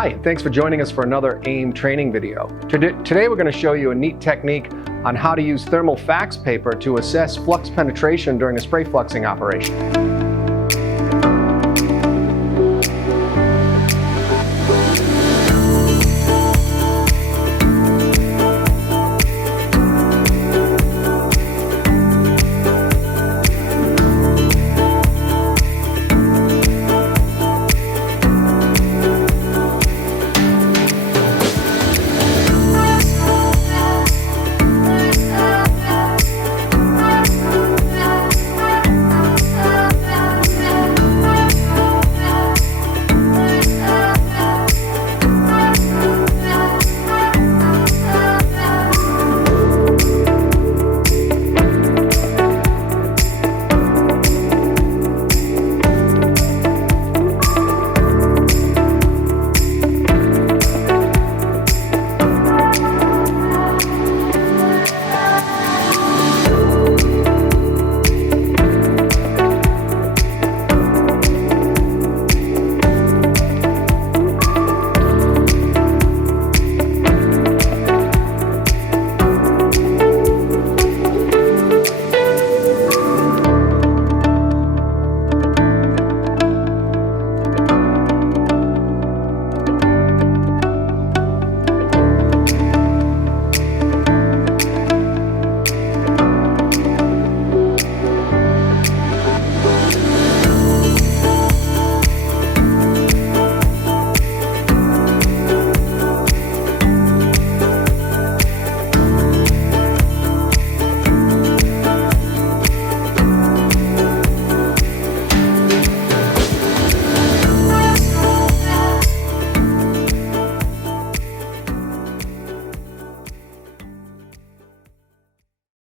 Hi, thanks for joining us for another AIM training video. Today we're going to show you a neat technique on how to use thermal fax paper to assess flux penetration during a spray fluxing operation.